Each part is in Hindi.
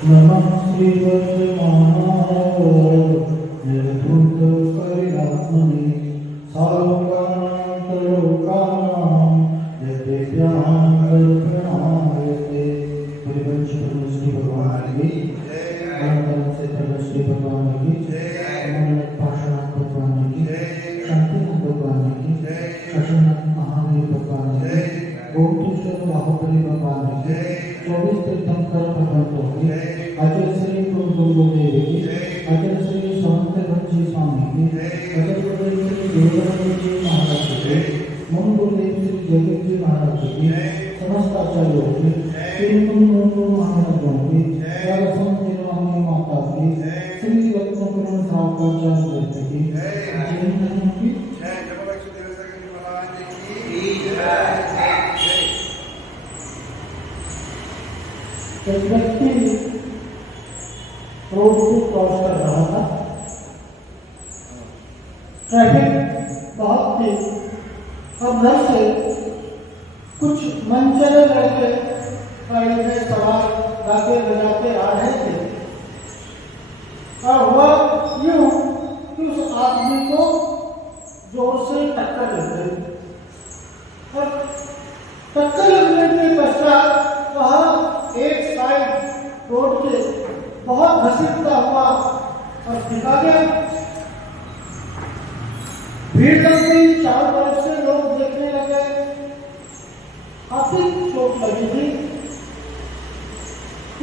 नमः श्रीवत्समानाय निर्धूतपरिरात्मने सर्वकामान्तलोकानां यद्यज्ञां कल्पनायते। परिवंश श्री भगवान की अनंत से श्री भगवान की भाषण भगवान की शांति भगवान की शशिनाथ महावीर भगवान की गौतुश्वर बाहुबली भगवान की 24 तीर्थंकर भगवंतों की आचार्य श्री गुरु देवी की आचार्य श्री समर्थजी स्वामी की आचार्य श्री देवराज जी महाराज की मोहन गुरुदेव श्री जगत जी महाराज की समस्त आचार्यों की महाराजों की माता की श्री रत्नपुर सावकाचार्य की एक व्यक्ति रोड को क्रॉस कर रहा था। ट्रैफिक बहुत थी और घर से कुछ मनचले लड़के गाड़ी में सवार गाते बजाते आ रहे थे और हुआ यूं कि उस आदमी को जोर से टक्कर लग गई और टक्कर लगने के पश्चात वह एक साइड रोड के बहुत घसीटता हुआ और दिखा गया। भीड़ लग गई, चारों तरफ से लोग देखने लगे। काफी चोट लगी थी,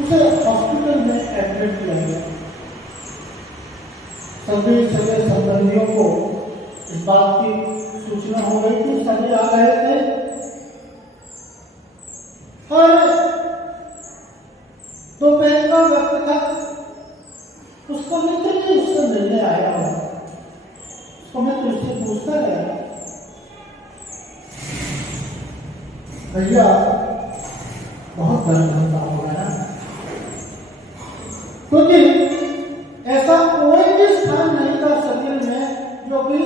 उसे हॉस्पिटल में एडमिट किया गया। सभी सगे संबंधियों को इस बात की सूचना हो गई थी, सभी आ गए थे और दोपहर का वक्त था। उसका मित्र भी उससे मिलने आया हो, उसको मित्र उससे पूछता गया, भैया बहुत दर्द होता होगा ना, क्योंकि ऐसा कोई भी स्थान नहीं था शरीर में जो कि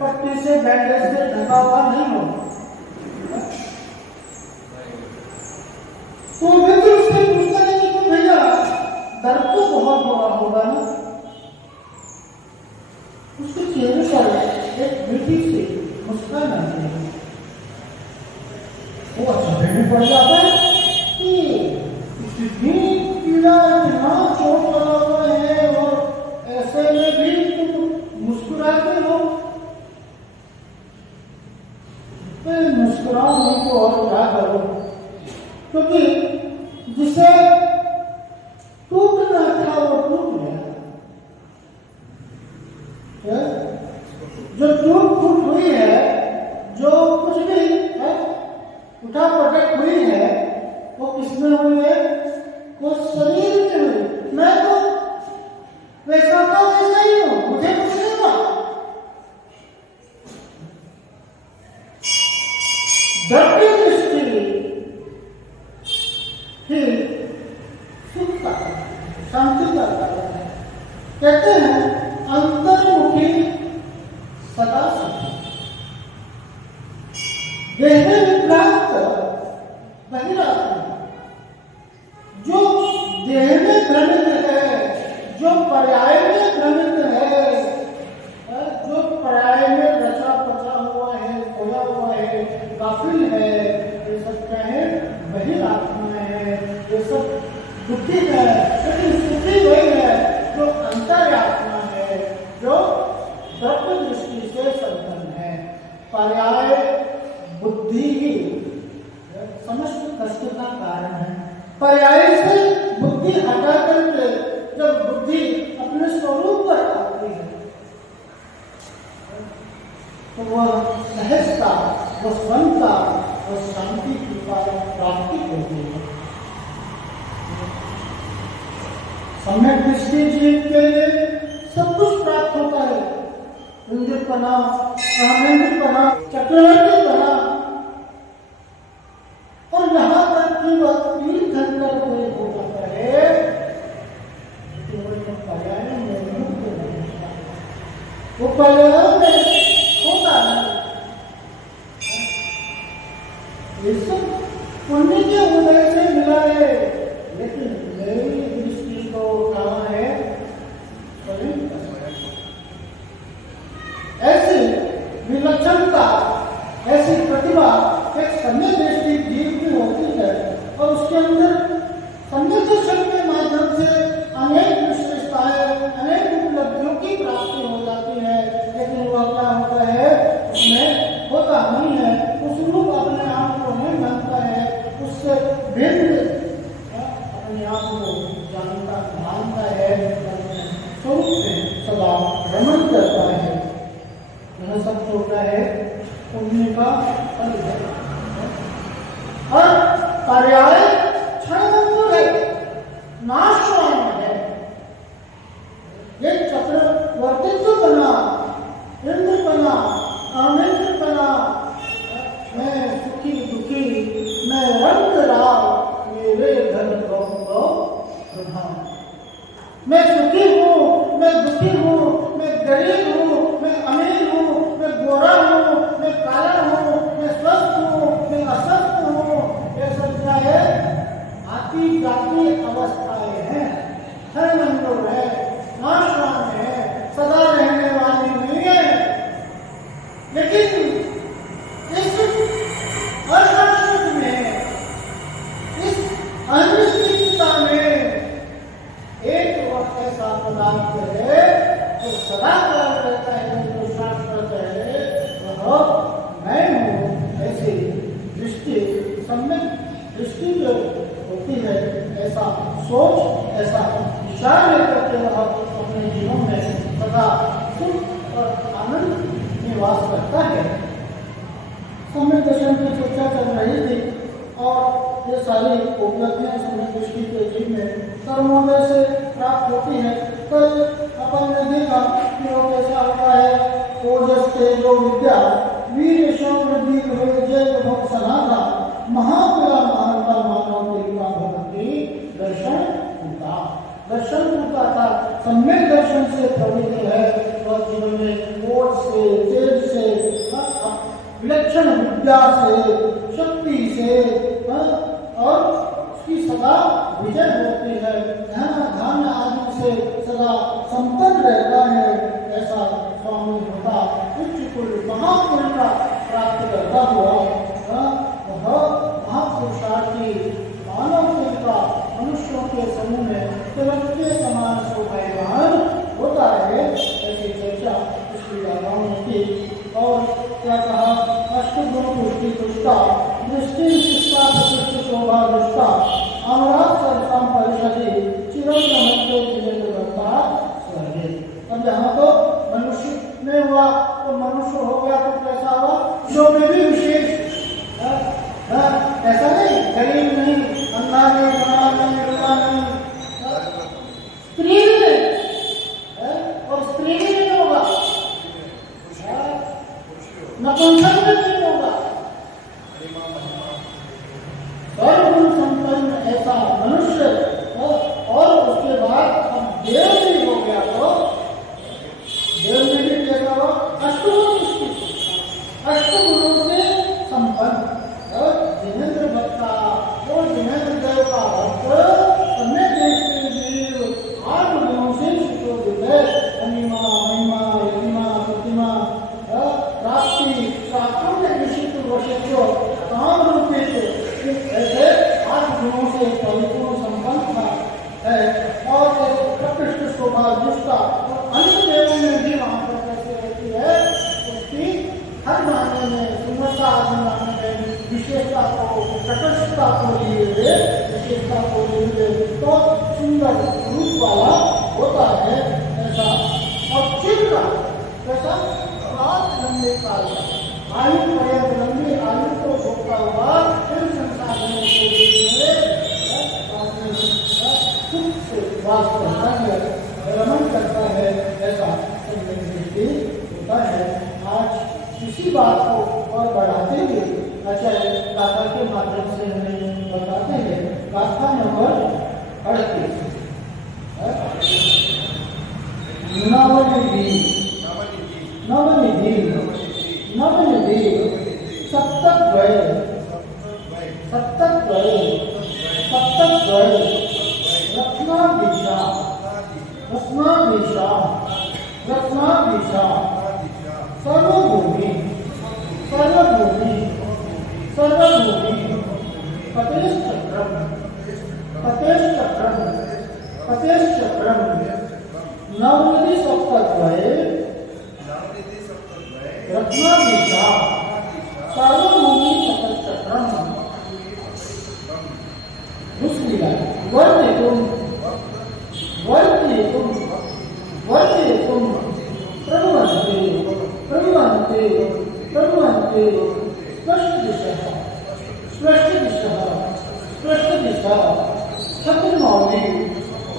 पट्टी से बैंडेज से ढका हुआ नहीं हो। तो मित्र उससे पूछता है कि भैया दर्द तो बहुत बड़ा होगा ना। उसके चेहरे पर एक मीठी सी मुस्कान आती है। वो अच्छा में पड़ जाता है कि इतनी पीड़ा, इतना चोट लगा हुआ है और ऐसे में भी तुम मुस्कुराते हो। मुस्कुराओ नहीं तो और क्या करो, क्योंकि जिसे टूटना था वो टूट गया। जो टूट हुई है, जो कुछ भी है उठा पटक हुई है, वो किसमें हुई है? वो शरीर में हुई। मैं तो वैसा था वैसा ही हूं, मुझे कुछ नहीं हुआ। दृढ़ दृष्टि फिर सुख का शांति का कारण है। कहते हैं अंतर्मुखी सदा सुखी, देह में प्राप्त बहिरात्मा। जो देह में भ्रमित है, जो पर्याय में भ्रमित है, जो पर्याय में रचा पचा हुआ है, खोया हुआ है, गाफिल है, ये सब क्या है? बहिरात्मा है, ये सब बुद्धि है। लेकिन सुखी वही है जो अंतरात्मा है, जो ब्रह्म दृष्टि से संपन्न है। पर्याय बुद्धि ही समस्त कष्ट का कारण है। पर्याय से बुद्धि हटा करके जब बुद्धि अपने स्वरूप पर आती है तो वह सहजता, वह स्वंता और शांति की प्राप्ति होती है। सम्यक दृष्टि जीव के लिए सब कुछ प्राप्त होता है। इंद्रपना, अहमेंद्रपना, चक्रवर्तीपना, और यहाँ तक कि वह तीर्थंकर हो जाता है केवल पर्याय में मुक्त नहीं होता। वो पर्याय में होता नहीं। ये सब पुण्य के उदय से मिला है, लेकिन मेरी सम्यक दर्शन के माध्यम से अनेक विशेषताएं, अनेक उपलब्धियों की प्राप्ति हो जाती है, लेकिन वह क्या होता है, उसमें होता नहीं है, उस रूप अपने आप को नहीं मानता है, उससे भिन्न अपने आप को जानता मानता है, स्वरूप में सदा भ्रमण करता है। यह सब छोटा है पुण्य का फल है और पर्याय क्षणभंगुर है, नाशवान है। ये चक्रवर्तित्व बना, इंद्र बना, अमिंद्र बना, मैं सुखी दुखी, मैं रंग राव, मेरे घर गौ प्रधान। मैं सुखी हूँ, मैं दुखी हूँ, मैं गरीब हूँ, मैं अमीर हूँ, मैं गोरा हूँ, मैं काला हूँ, मैं स्वस्थ हूँ, मैं अस्वस्थ हूँ। ये सब क्या है? आती जाती अवस्थाएं हैं, क्षणभंगुर है, नाशवान है, सदा रहने वाली नहीं है। लेकिन इस अशाश्वत में, इस अनिश्चितता में एक वक्त ऐसा पदार्थ है जो सदा काल रहता है, जो शाश्वत है, वह मैं हूँ। ऐसी दृष्टि, सम्यक दृष्टि जो होती है, ऐसा सोच, ऐसा विचार लेकर के वह अपने जीवन में सदा सुख और आनंद निवास करता है। सम्यक दर्शन की चर्चा चल रही थी और ये सारी उपलब्धियां सम्यक दृष्टि के जीवन में कर्मोदय से प्राप्त होती है। कल अपन ने देखा कि वो कैसा होता है, ओजस तेजो विद्या वीर शौर्य जय भक्त सनाता महापुरा महानता मानव देवता भक्ति दर्शन पूता। दर्शन पूता था, सम्यक दर्शन से पवित्र है और जीवन में ओज से, तेज से, विलक्षण विद्या से, शक्ति से और उसकी सदा विजय होती है, ध्यान आदि से सदा संपन्न रहता है। ऐसा स्वामी होता उच्च कुल महापुरुष का प्राप्त करता हुआ वह महापुरुषार्थी मानव कुल का मनुष्यों के समूह में तिलक के समान शोभायमान होता है। ऐसी चर्चा पिछली बातों ने की और क्या कहा, अष्टगुण पुष्टि दुष्टा दृष्टि शिक्षा प्रतिष्ठित शोभा दुष्टा अमरात सर्वम परिषदि चिरंतन स्वर्गे। अब यहाँ तो मनुष्य में हुआ तो मनुष्य हो गया तो कैसा हुआ, जो में भी विशेष ऐसा नहीं, गरीब नहीं, अंधा नहीं, बड़ा नहीं, लुला नहीं, स्त्री भी नहीं और स्त्री भी नहीं होगा, नपुंसक भी नहीं होगा, सर्वगुण संपन्न ऐसा मनुष्य और उसके बाद अब देव भी हो गया तो देव में भी कैसा हो, अष्टगुणों से संपन्न और जिनेन्द्र भक्त का और जिनेन्द्र देव का भक्त सम्यक दृष्टि जीव 8 गुणों से सुशोभित है। अनिमा महिमा यतिमा प्रतिमा प्राप्ति प्राकृत निश्चित वशिष्ठो काम रूपित ऐसे 8 गुणों से परिपूर्ण संपन्न था है और प्रकृष्ट शोभा दुष्टा और अन्य देवों में भी वहां पर कैसे रहती है, उसकी हर मायने में सुंदरता आदि मायने में विशेषता को, प्रकृष्टता को लिए हुए, विशेषता को लिए हुए तो सुंदर रूप वाला होता है। ऐसा और चिरका ऐसा बहुत लंबे काल आयु पर्यंत लंबी आयु को भोगता हुआ फिर संसार में सुख से वास करता है, रमन करता है। ऐसा सम्यक दृष्टि होता है। आज इसी बात को और बढ़ाते हुए आचार्य दाता के माध्यम से हमें बताते हैं। गाथा नंबर 38 नवनिधि सप्तद्वय रत्नाभिषा सर्वभूमि कपिलश्चक्रम पतेश्चक्रम पतेश्चक्रम नवनिधि सप्तद्वये रत्नाभिषा सार्वभौमी चक्रम दूसरी वर्तितुम वर्तितुम वर्तितुम प्रभवन्ते प्रभवन्ते प्रभवन्ते स्पष्टदिशः स्पष्टदिशः स्पष्टदिशः छत्रमौली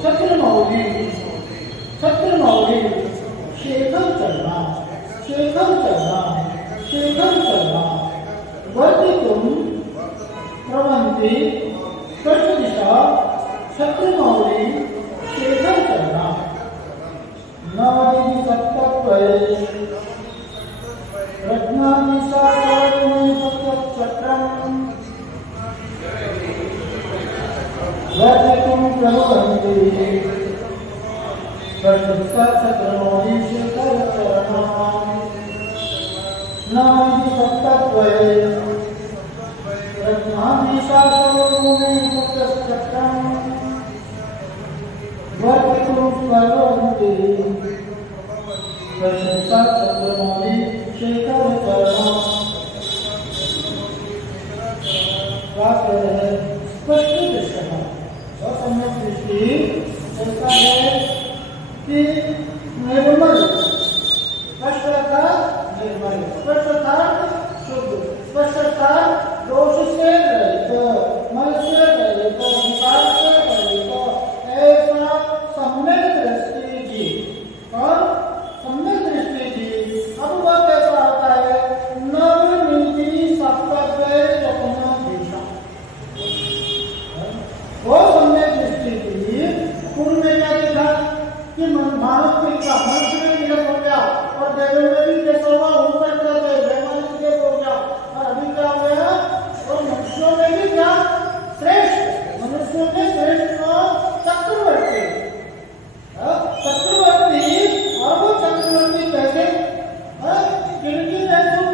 छत्रमौली छत्रमौली शेखर चलना शेखर चलना शेखर चलना वर्तितुम प्रवन्ति स्पष्टदिशः छत्रमौली शेखर चलना नवनिधि सप्तद्वये रत्नाभिषा सार्वभौमी चक्रम वर्तितुम प्रभवन्ति स्पष्टदिशः छत्रमौली शेखर चलना नवनिधि सप्तद्वये रत्नाभिषा सार्वभौमी चक्रम वर्तितुम प्रभवन्ति स्पष्टदिशः छत्रमौली शेखर चलना स्पष्ट दिशा सम्यक दृष्टि ऐसा है कि निर्मल स्पष्ट अर्थात निर्मल स्पष्ट अर्थात शुद्ध स्पष्ट अर्थात दोष से रहित मल से रहित विकार से रहित ऐसा सम्यक दृष्टि जी और सम्यक दृष्टि जी अब वह कैसा होता है नवनिधि सप्तद्वये रत्नाभिषा वो सम्यक दृष्टि थी पूर्व में क्या देखा कि मानव का मनुष्य में निरत हो गया और देवों में भी कैसा हुआ ऊपर करते वैमानिक के हो गया और अभी क्या हो गया और मनुष्यों में भी क्या श्रेष्ठ मनुष्यों में श्रेष्ठ चक्रवर्ती चक्रवर्ती और वो चक्रवर्ती कैसे किनकी नैतिक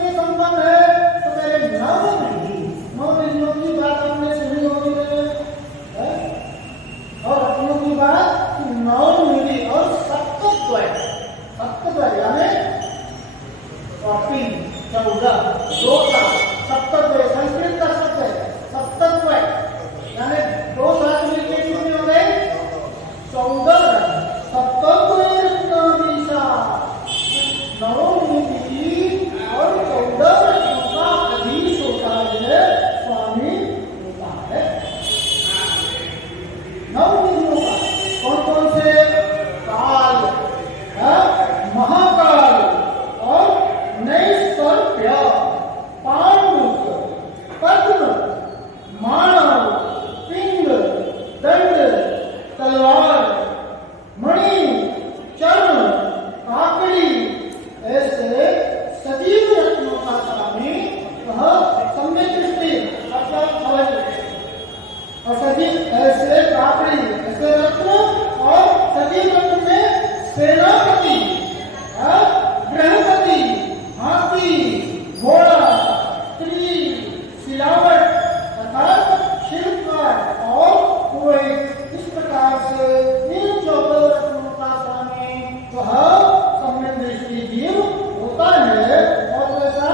से संबंध है तो पहले नवनिधियों की बात हमने सुनी होगी और रत्नों की बात नवनिधि और सप्तद्वय सप्तद्वय यानी 14 दो का सप्तद्वय संस्कृत का शब्द है सप्तद्वय यानी दो साथ मिलकर कितने हो गए 14 सप्तद्वय रत्नाभिषा नवनिधि और 14 रत्नों का अधीश होता है स्वामी होता है नवनिधियों का कौन कौन से काल महाकाल और नैष्कर्म्य पाण्डुक पद्म मानव पिंड दंड तलवार मणि चर्म काकड़ी ऐसे सजीव रत्नों का स्वामी वह सम्यक दृष्टि अर्थात और सजीव ऐसे काकड़ी ऐसे रत्न और सजीव रत्न में सेनापति गृहपति हाथी घोड़ा स्त्री सिलावट अर्थात शिल्पकार और पुरोहित इस प्रकार से इन 14 रत्नों का स्वामी वह सम्यक दृष्टि जीव होता है और वैसा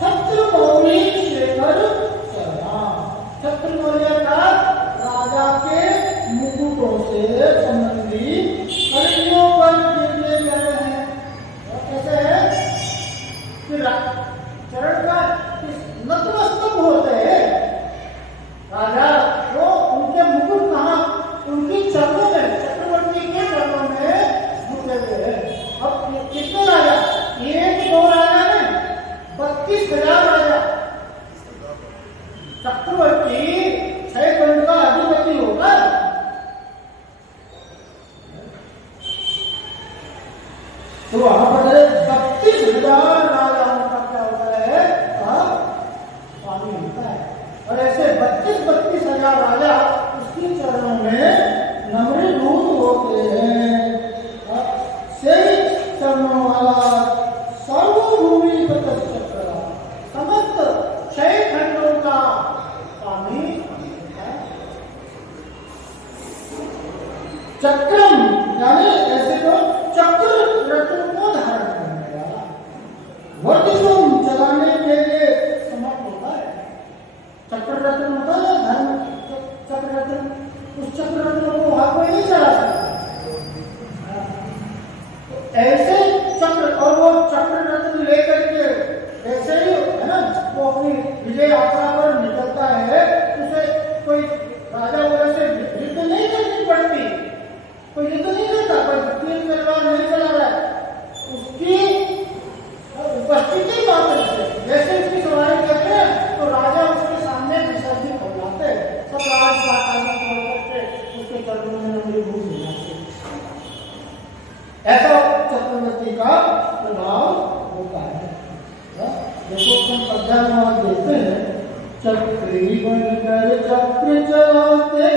छत्रमौली शेखर चलना छत्रमौली का राजा के मुकुटों से संबंधी कड़ियों पर गिरने जा रहे हैं कैसे है कि चरण का नतमस्तक होते हैं राजा वो उनके मुकुट कहाँ उनकी चरणों में चक्रवर्ती के चरणों में झुके हुए हैं अब कितने राजा एक दो राजा नहीं 32,000 राजा चक्रवर्ती 6 खंड का अधिपति होगा तो वहां पर 32,000 राजाओं का क्या होता है स्वामी होता है और ऐसे 32,000 राजा उसके चरणों में नम्रीभूत होते हैं सही चरणों वाला सर्वभूमि चक्र समस्त 6 खंडों का स्वामी चक्रम यानी ऐसे तो चक्र रत्न को धारण करने वाला, वर्तिशुम चलाने के लिए समर्थ होता है। चक्र रत्न होता है धर्म चक्र रत्न, उस चक्र रत्न को हाथ में नहीं चला सकता। तो ऐसे चक्र, और वो चक्र रत्न लेकर के ऐसे ही है ना, वो अपनी विजय यात्रा पर निकलता है, उसे कोई राजा वगैरह से युद्ध नहीं करनी पड़ती, कोई युद्ध नहीं करता, कोई तीर तलवार नहीं चला रहा है, उसकी उपस्थिति मात्र से जैसे उसकी सवारी करते हैं तो राजा उसके सामने विसर्जित हो जाते हैं, सब राजपाट आदि छोड़ करके उसके चरणों में नमनीभूत हो जाते हैं। ऐसा चक्रवर्ती का प्रभाव होता है। देखो हम अध्याय में आप देखते हैं, चक्री बनकर चक्र चलाते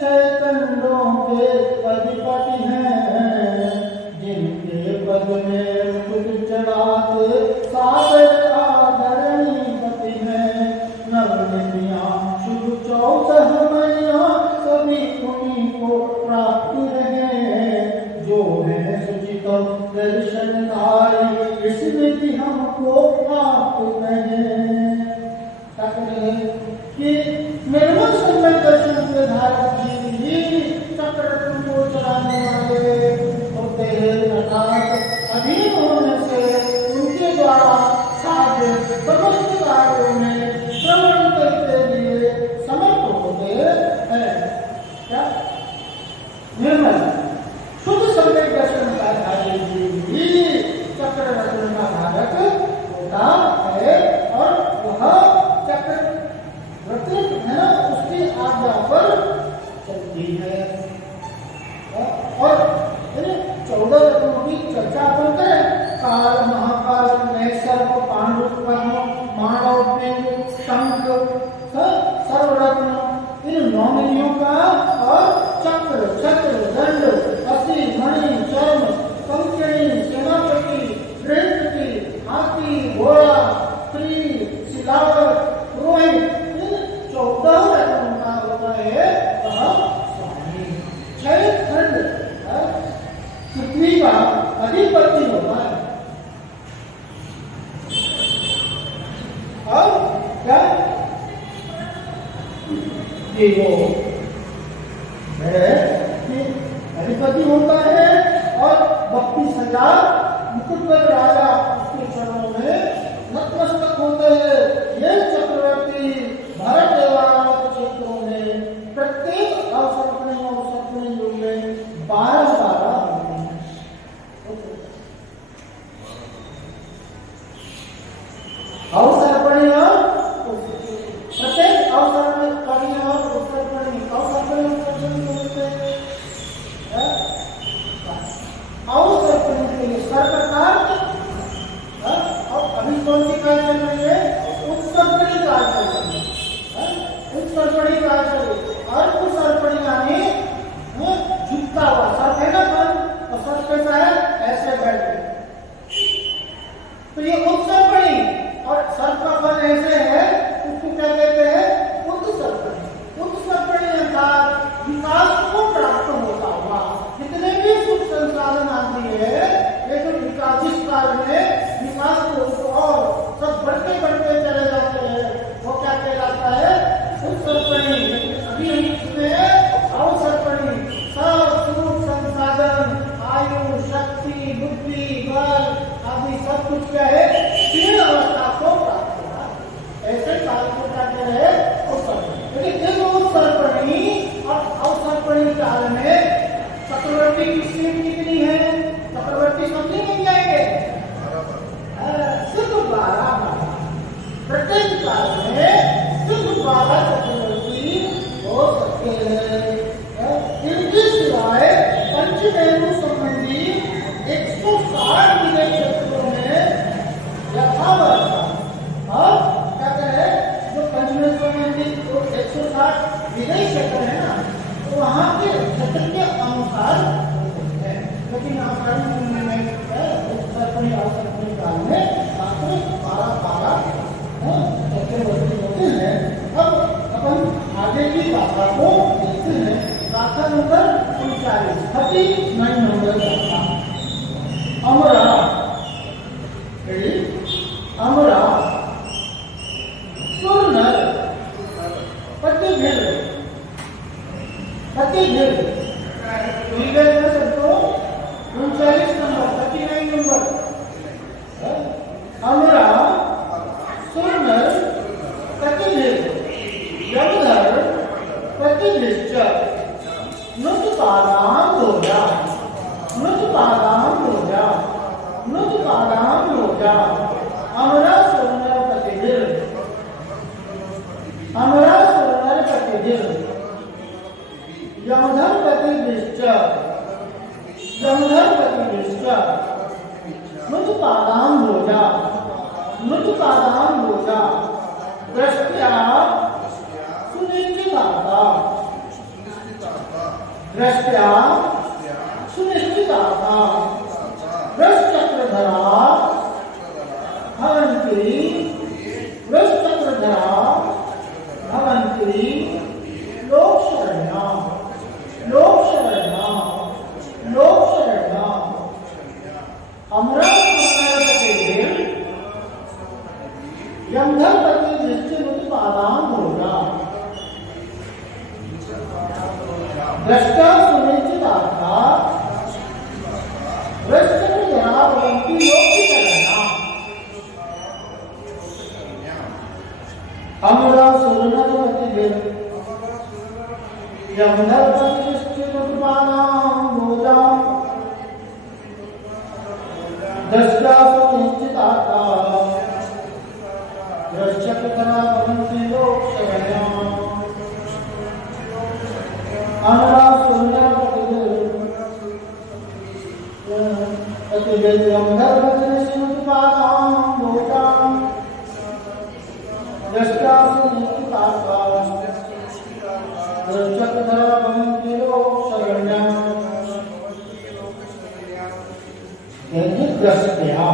चैतन्यों के अधिपति हैं, जिनके पद में मुकुट चढ़ाते सागर आदरणीपति हैं। नवनिधियां शुभ 14 महीना सभी उन्हीं को प्राप्त रहे, जो है सुचितम दर्शनधारी इस निधि हमको प्राप्त रहे। कि निर्मल सुंदर दर्शन के धारक जी ही चक्र रत्न को चलाने वाले होते हैं, अर्थात अधीन होने से उनके द्वारा साध्य समस्त कार्यों में श्रवण करने के लिए समर्थ होते हैं। क्या निर्मल शुद्ध सम्यक दर्शन का धारी जी ही चक्र रत्न का धारक होता है, और वह चक्र रत्न है ना उसकी आज्ञा पर चलती है। और 14 रत्नों की चर्चा अपन करें, काल, महाकाल, नैसर्ग, पांडु पद्म, मानव पिंड, शंख, सर्वरत्न, इन 9 निधियों का, और चक्र, दंड, असी, मणि, चर्म, कंकणी, सेनापति, दृष्टि, हाथी, घोड़ा, स्त्री, शिलावट, रोहित, 14 रत्नों का होता है वह स्वामी। 6 खंड पृथ्वी का अधिपति होता है। और क्या ये वो है कि अधिपति होता है, और 32,000 मुकुटबद्ध राजा उसके चरणों में नतमस्तक होते हैं। ये चक्रवर्ती भारत देवालय क्षेत्रों में प्रत्येक अवसर्पणी युग में 12 होते हैं। अवसर्पणी प्रत्येक अवसर्पणी और उत्सर्पणी होते हैं। अवसर्पणी के लिए सरकार अभी कौन सी कार्य चल रही है? उत्सर्पणी कार्य चल रही है। उत्सर्पणी कार्य चल रही है, और उत्सर्पणी यानी झुकता हुआ सर है ना, और सर कैसा है? ऐसे बैठे, तो ये उत्सर्पणी, और सर का फल ऐसे है, उसको क्या कहते हैं? उत्सर्पणी। उत्सर्पणी अर्थात विकास को प्राप्त होता हुआ जितने भी सुख संसाधन आती है, लेकिन विकास जिस काल में विकास को और सब बढ़ते चले जाते हैं, वो क्या कहलाता है? उत्सर्पणी। अभी हम इसमें अवसर्पणी, सब सुख संसाधन, आयु, शक्ति, बुद्धि, बल आदि सब कुछ क्या है? तीन अवस्था को प्राप्त होगा। ऐसे काल को क्या कह रहे हैं? उत्सर्पणी। लेकिन इन उत्सर्पणी और अवसर्पणी काल में चक्रवर्ती की सीट कितनी है? चक्रवर्ती समझे नहीं जाएंगे, सिर्फ 12। प्रत्येक काल में सिर्फ 12 चक्रवर्ती हो सकते हैं। इनके सिवाय पंचमेरु संबंधी 160 विजय क्षेत्रों में यथावत, और क्या कहे जो पंचमेरु संबंधी 160 विजय क्षेत्र है ना, तो वहाँ के क्षेत्र के अनुसार होते हैं। लेकिन आसानी में उत्सर्पणी अवसर्पणी काल में मात्र 12 चक्रवर्ती होते हैं। अब अपन आगे की गाथा को देखते हैं। गाथा नंबर 39। प्रतिदिन मिल गए ना सबको 39 नंबर 39 नंबर हमरा सुनर प्रतिदिन यमधर प्रतिनिश्चय नुतपादाम रोजा नुतपादाम रोजा नुतपादाम रोजा हमरा सुनर प्रतिदिन हमरा सुनर प्रतिदिन यमधर प्रतिनिश्चय यमधर प्रतिनिश्चय नुतपादाम रोजा नुतपादाम रोजा दृष्टया सुनिश्चितार्था दृष्टया सुनिश्चितार्था वृषचक्रधरा भवन्ति वृषचक्रधरा भवन्ति लोकशरण्या लोकशरण्या लोकशरण्या हमरा प्रतिदिन यमधर प्रति निश्चित पादान होगा दृष्टा सुनिश्चितार्था वृषचक्रधरा भवन्ति लोकशरण्या हमरा सुनर प्रतिदिन यमधर प्रति निश्चित पादान होगा दृष्टा सुनिश्चितार्था वृषचक्रधरा भवन्ति लोकशरण्या हमरा सुनर प्रतिदिन यमधर प्रति निश्चित पादान होगा दृष्टा सुनिश्चितार्था वृषचक्रधरा भवन्ति लोकशरण्या दृष्टया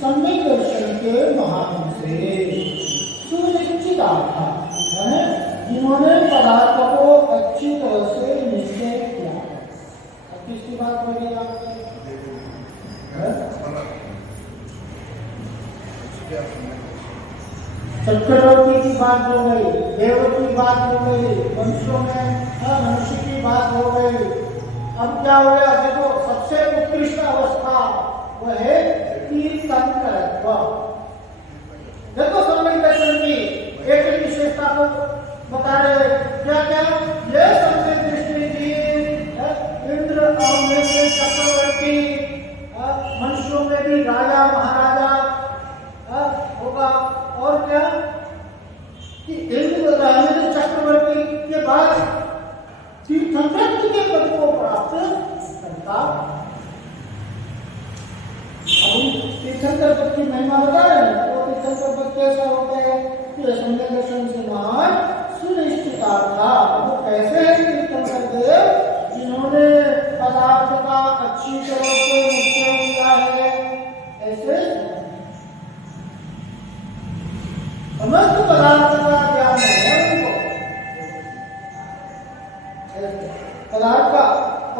सम्यक दर्शन के माध्यम से सुनिश्चितार्था जिन्होंने पदार्थ को अच्छी तरह से निश्चय किया। अब किसकी बात हो रही है? चक्रवर्ती की बात हो गई, देव की बात हो गई, मनुष्यों में मनुष्य की बात हो गई। अब क्या हो गया? देखो सबसे उत्कृष्ट अवस्था वह है तीर्थंकरत्व। देखो सम्यक दर्शन की एक विशेषता को बता रहे क्या क्या ये सम्यक दृष्टि की इंद्र और मेघ चक्रवर्ती मनुष्यों में भी राजा महाराजा होगा। और क्या कि इंद्र चक्रवर्ती के बाद तीर्थंकर के पद को प्राप्त करता। तीर्थंकर पद की महिमा बता रहे हैं। तो तीर्थंकर पद कैसा होता है कि सम्यक दर्शन से मान सुनिश्चितार्था। वो कैसे है तीर्थंकर देव जिन्होंने पदार्थ का अच्छी तरह से निश्चय किया है। ऐसे समस्त पदार्थ का ज्ञान है उनको पदार्थ का।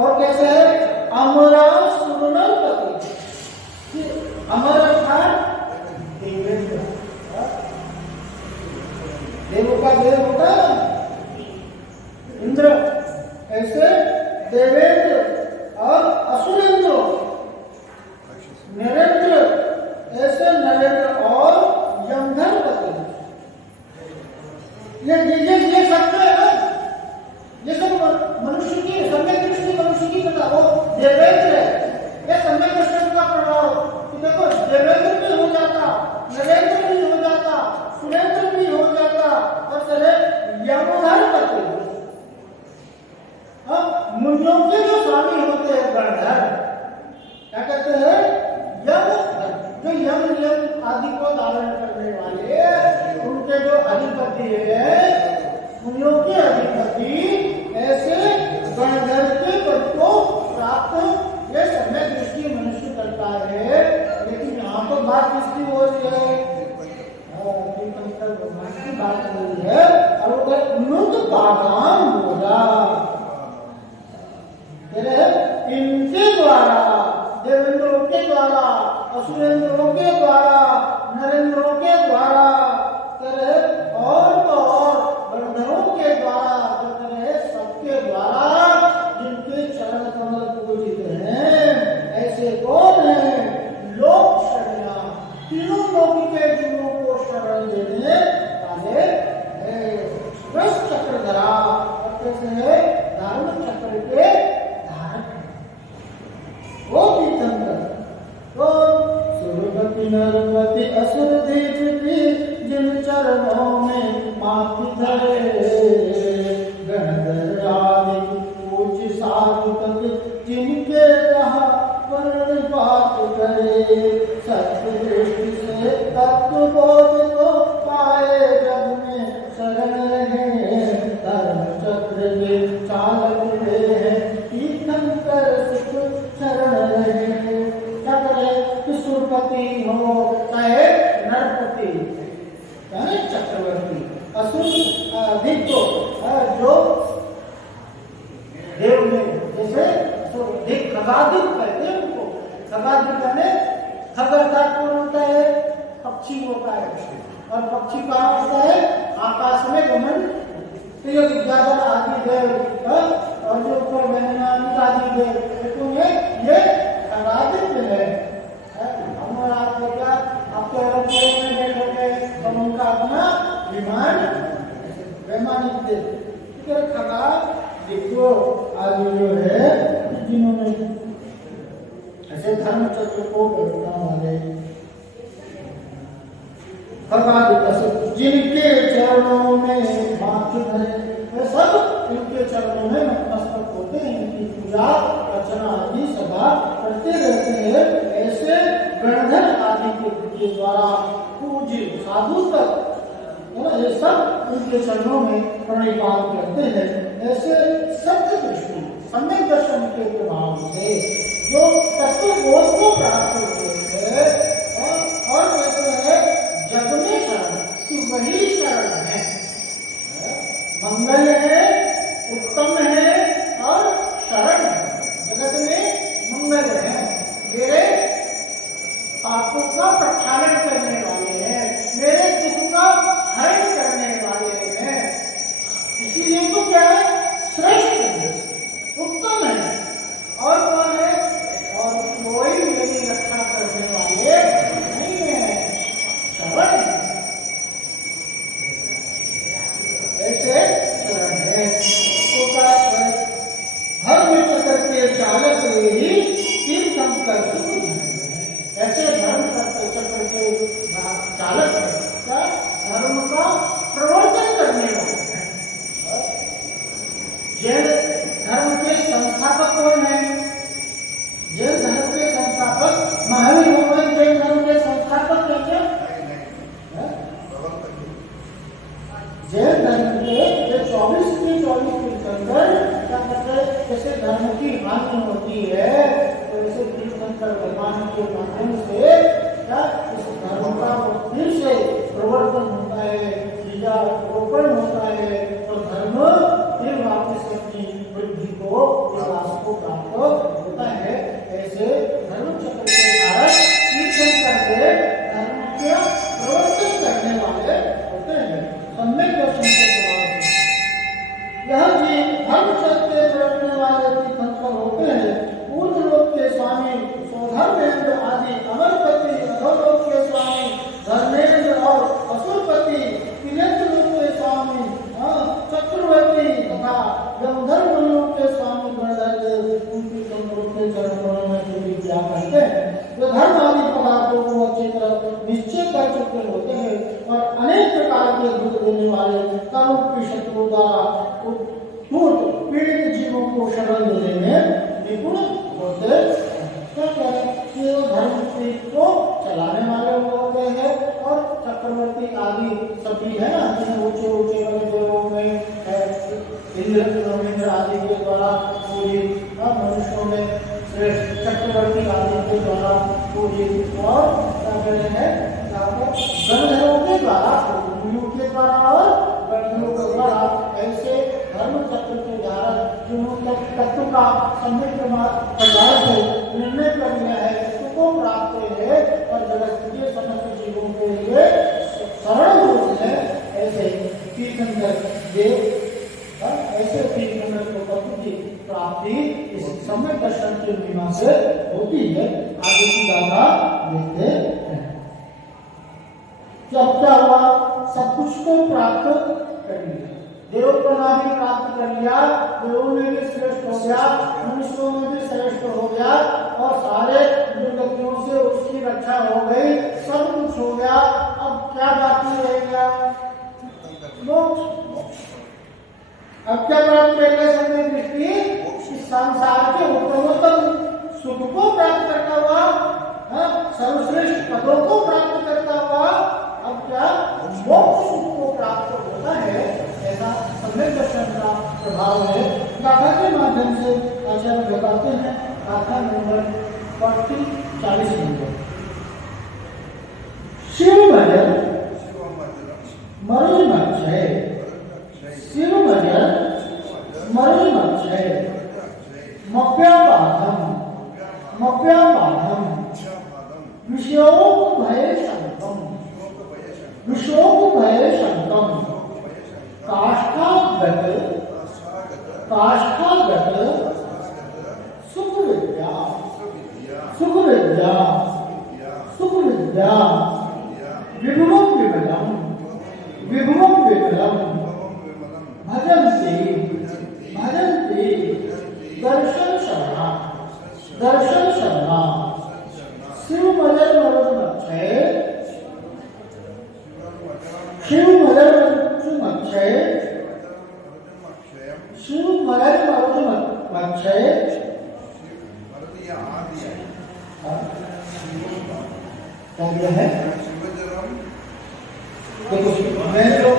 और कैसे है? अमरा सुनर पति। अमर अर्थात देवेंद्र। देवों का देव होता है इंद्र। ऐसे देवेंद्र और असुरेंद्र नरेंद्र। ऐसे नरेंद्र और यमधर पति। ये सकते हैं ना? ये सब मनुष्य की सम्यक दृष्टि मनुष्य की बता वो देवेंद्र है। ये सम्यक दर्शन का प्रभाव कि देखो देवेंद्र भी हो जाता, नरेंद्र भी हो जाता, सुरेंद्र भी हो जाता और चले यमधर पति। मुनियों के जो स्वामी होते हैं गणधर क्या कहते हैं? यमधर। जो यम आदि को धारण करने वाले उनके जो अधिपति है मुनियों के अधिपति ऐसे गणधर के पद को प्राप्त ये सम्यक दृष्टि मनुष्य करता है। लेकिन यहाँ तो बात किसकी हो रही है? की बात हो रही है। और नुतपादाम होगा इनके द्वारा देवेंद्रों के द्वारा असुरेंद्रों के द्वारा नरेंद्रों के द्वारा और तो और गणधरों के द्वारा सबके देव ने जैसे तो एक खगादिक कहते हैं उनको। खगादिक कहने खग अर्थात कौन होता है? पक्षी होता है। और पक्षी कहाँ होता है? आकाश में गमन प्रिय विद्याधर आदि देव और जो ऊपर वैज्ञानिक आदि देव तो ये खगादिक है। हम आप देखा आपके एरोप्लेन में बैठोगे तो उनका अपना विमान वैमानिक देव खगा देखो आदि जो है जिन्होंने ऐसे धर्म चक्र को बनाने वाले खगादिक जिनके चरणों में माथ धरे वे सब इनके चरणों में नतमस्तक होते हैं, इनकी पूजा अर्चना आदि सदा करते रहते हैं। ऐसे गणधर आदि के द्वारा पूज्य साधु तक ये सब उनके चरणों में प्रणिपात करते हैं। ऐसे सत्य दृष्टि सम्यक दर्शन के प्रभाव से जो तत्वबोध को प्राप्त होते हैं और कहते हैं जग में शरण कि वही शरण है, मंगल है, उत्तम है और शरण है। जगत में मंगल है, मेरे पापों का प्रक्षालन करने वाले हैं, मेरे दुख का हरण करने वाले हैं। इसीलिए तो क्या है? श्रेष्ठ है, उत्तम है। और कौन है? और कोई मेरी रक्षा करने वाले नहीं है, शरण है। ऐसे शरण है तो क्या है? धर्म चक्र के चालक ही तीर्थंकर ऐसे धर्म चक्र के चालक है, क्या धर्म का प्रवर्तन करने वाले हैं। जैन धर्म के संस्थापक कौन है? जैन धर्म के संस्थापक महावीर भगवान जैन धर्म के संस्थापक है क्या? जैन धर्म के 24 तीर्थंकर क्या कहते हैं? जैसे धर्म की हानि होती है तो ऐसे तीर्थंकर भगवान के माध्यम से क्या इस धर्म का फिर से प्रवर्तन होता है, बीजारोपण होता है और धर्म फिर वापस अपनी वृद्धि को विकास को प्राप्त होता है। ऐसे धर्म चक्र के कारण तीर्थंकर के धर्म का प्रवर्तन करने वाले होते हैं। सम्यक दर्शन के प्रभाव से यह जी धर्म चक्र करने वाले तीर्थंकर होते हैं। ऊर्ध्व लोक के स्वामी स्वधर्मेंद्र आदि अमरपति, अधोलोक के स्वामी धर्मेंद्र और असुरपति, तिलेन्द्र लोक के स्वामी चक्रवर्ती तथा यमधर्म लोक के स्वामी गणधर उनकी संतों के चरणों में जो विद्या करते हैं। जो धर्म आदि पदार्थों को अच्छी तरह निश्चय कर चुके होते हैं और अनेक प्रकार के दुख देने वाले कामुक शत्रुओं द्वारा पीड़ित जीवों को शरण देने में निपुण होते हैं। ये धर्म को चलाने वाले होते हैं और चक्रवर्ती आदि सभी है ना, जिन्हें ऊंचे ऊंचे बड़े देवों में इंद्र आदि के द्वारा पूरी मनुष्यों में श्रेष्ठ चक्रवर्ती आदि के द्वारा पूरी और क्या कहते हैं गणधरों के द्वारा के द्वारा और गणधरों के द्वारा ऐसे धर्म चक्र के द्वारा जिन्होंने तत्व का सम्यक प्रकार से निर्णय कर लिया है उसको प्राप्त है और जगत के समस्त जीवों के लिए सरल होते हैं। ऐसे तीर्थंकर देव ऐसे तीर्थंकर को तत्व की प्राप्ति इस सम्यक दर्शन के महिमा से होती है। आगे की गाथा देखते हैं। जब क्या हुआ? सब कुछ को प्राप्त कर लिया, देव पना भी प्राप्त कर लिया, देवों में भी श्रेष्ठ हो गया, मनुष्यों में भी श्रेष्ठ हो गया और सारे दुर्गतियों से उसकी रक्षा हो गई, सब कुछ हो गया। अब क्या बाकी रह गया? मोक्ष। अब क्या प्राप्त करेगा? समय दृष्टि इस संसार के उत्तमोत्तम सुख को प्राप्त करता हुआ, सर्वश्रेष्ठ पदों को प्राप्त करता हुआ अब क्या मोक्ष सुख को प्राप्त होता है। ऐसा सम्यक दर्शन का प्रभाव है। गाथा के माध्यम से आचार्य बताते हैं। गाथा नंबर 40 नंबर। शिव भजन मरुमक्षय, शिव भजन मरुमक्षय, मप्याबाधम मप्याबाधम विषयोपभय शंकम विषयोपभय शंकम काष्ठागत सुख विद्या सुख विद्या सुख विद्या विभुवम विमलम विभुवम विमलम भजन्ति भजन्ति दर्शन शरणा शिव मदर मक्षय शिव मदर मक्षय शिव मदर मक्षय क्या है देखो मैं तो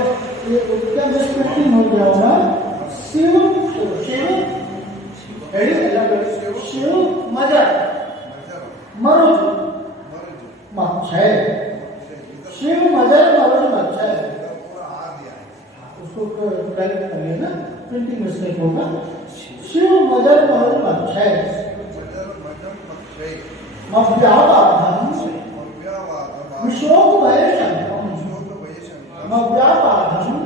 ये क्या डिस्क्रिप्शन हो गया होगा शिव शिव शिव मदर मरुज मक्षय शिव मदर मरुज मक्षय उसको करेक्ट करिए ना प्रिंटिंग मिस्टेक होगा शिव मदर मरुज मक्षय मव्यापाधम विशोकभय शंकम मव्यापाधम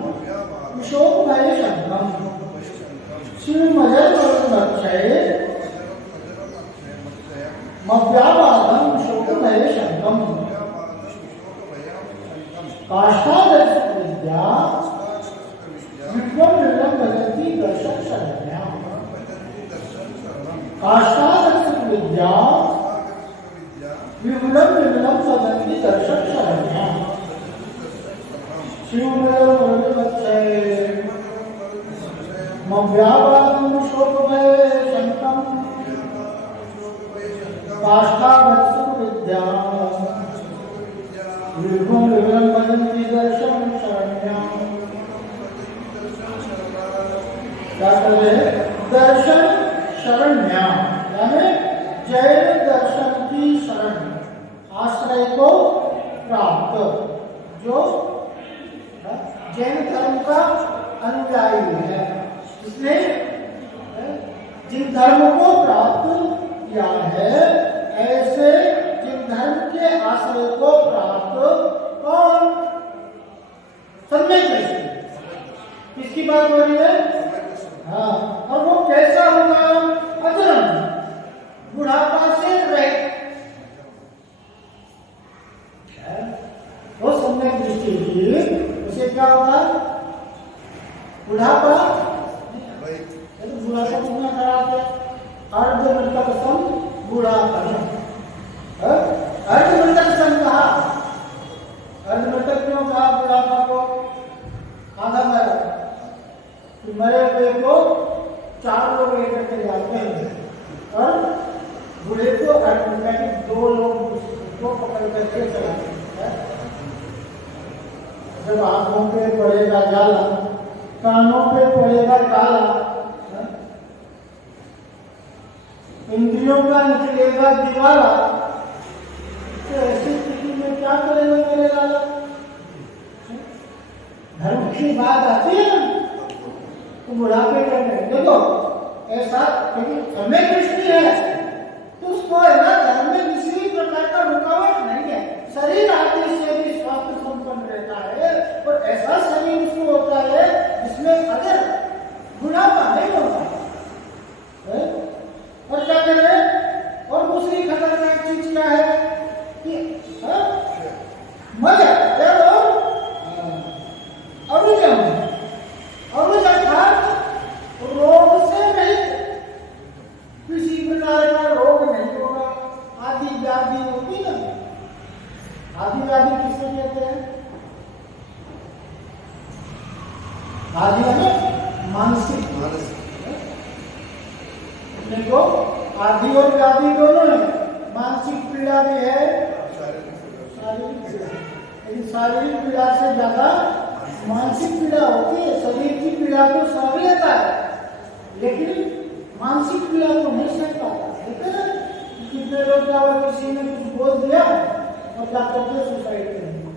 विशोकभय शंकम शिव मदर मरुज मक्षय मव्यापाधम विशोकभय शंकम काष्ठागत विद्या विक्रम निर्लम भजन्ति दर्शन शरण्या काष्ठागत विद्या विपुलम विमलम भजन्ति दर्शन शरण्या शिव मदर मरुज मक्षय मव्यापाधम विशोकभय शंकम काष्ठागत विद्या विभुवम विमलम भजन्ति दर्शन शरण्या क्या कर रहे हैं दर्शन शरण्या यानी जैन दर्शन की शरण आश्रय को प्राप्त जो जैन धर्म का अनुयायी है इसने जिन धर्म को प्राप्त किया है ऐसे जिन धर्म के आश्रय को प्राप्त कौन सम्यक दृष्टि किसकी बात हो रही है हाँ और वो कैसा होगा अजरम बुढ़ापा से रहित वो सम्यक दृष्टि की उसे क्या होगा बुढ़ापा बुढ़ापा कितना खराब है अर्ध मृतक सम बुढ़ापा अर्ध मृतक सम कहा अर्ध मृतक क्यों कहा बुढ़ापा को आधा मरा मरे हुए को 4 लोग लेकर के जाते हैं और बूढ़े को अर्ध मृतक 2 लोग को पकड़ करके चलाते हैं जब आंखों पे पड़ेगा जाला कानों पे पड़ेगा काला इंद्रियों का निकलेगा दिवाला तो ऐसी स्थिति में क्या करेगा मेरे लाला धर्म की बात आती है ना तो बुढ़ापे करने देखो ऐसा समय दृष्टि है तो उसको है ना धर्म में किसी प्रकार का रुकावट नहीं है शरीर आदि से भी स्वास्थ्य संपन्न रहता है और ऐसा शरीर उसको होता है जिसमें अगर बुढ़ापा नहीं होता है और क्या कर रहे और दूसरी खतरनाक चीज क्या है कि मजा क्या अरुज अर्थात रोग से रहित किसी प्रकार का रोग नहीं होगा आदि व्याधि होती ना आदि व्याधि किसे कहते हैं आदि है मानसिक देखो आदि और व्याधि दोनों है मानसिक पीड़ा भी है शारीरिक पीड़ा से ज्यादा मानसिक पीड़ा होती है शरीर की पीड़ा तो सह लेता है लेकिन मानसिक पीड़ा को नहीं सकता देखते ना कितने लोग किसी ने कुछ बोल दिया और क्या करते सुसाइड करेंगे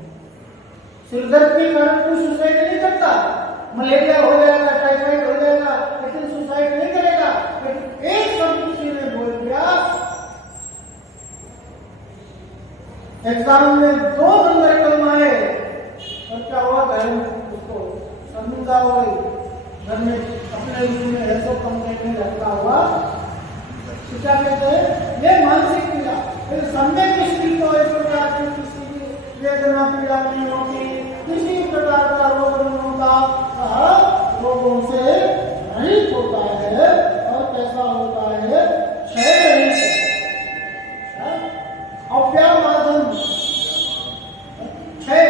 सिरदर्द के कारण कोई सुसाइड नहीं करता मलेरिया हो जाएगा टाइफाइड हो जाएगा लेकिन सुसाइड नहीं करेगा लेकिन एक शब्द एग्जाम में 2 नंबर कम आए और क्या हुआ, घर में उसको शर्मिंदा हो गई, घर में अपने रूम में ऐसे कमरे में रहता हुआ। तो क्या कहते हैं, ये मानसिक पीड़ा। फिर सम्यक दृष्टि को इस प्रकार की किसी की वेदना पीड़ा नहीं होती, किसी प्रकार का रोग नहीं होता, रोगों से रहित होता है। और कैसा होता है, क्षय रहित, अव्याबाधन, क्षय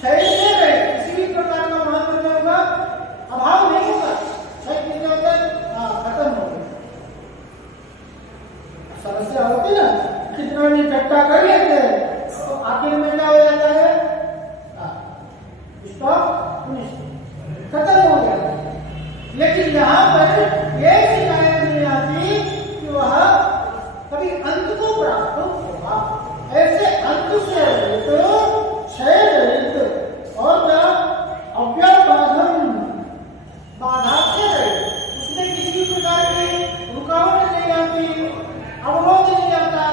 से रहे, किसी भी प्रकार का महत्व नहीं होगा, अभाव नहीं होगा। क्षय कितने होता है, खत्म हो गया। समस्या होती ना, कितना भी इकट्ठा कर लेते हैं तो आखिर में क्या हो जाता है, स्टॉक खत्म हो जाता है। लेकिन यहाँ पर यह शिकायत नहीं आती कि वह कभी अंत को प्राप्त होगा। ऐसे अंत से रहित, क्षय रहित और क्या, अव्याबाधन, बाधा से रहित, उसमें किसी प्रकार की रुकावट नहीं आती, अवरोध नहीं आता,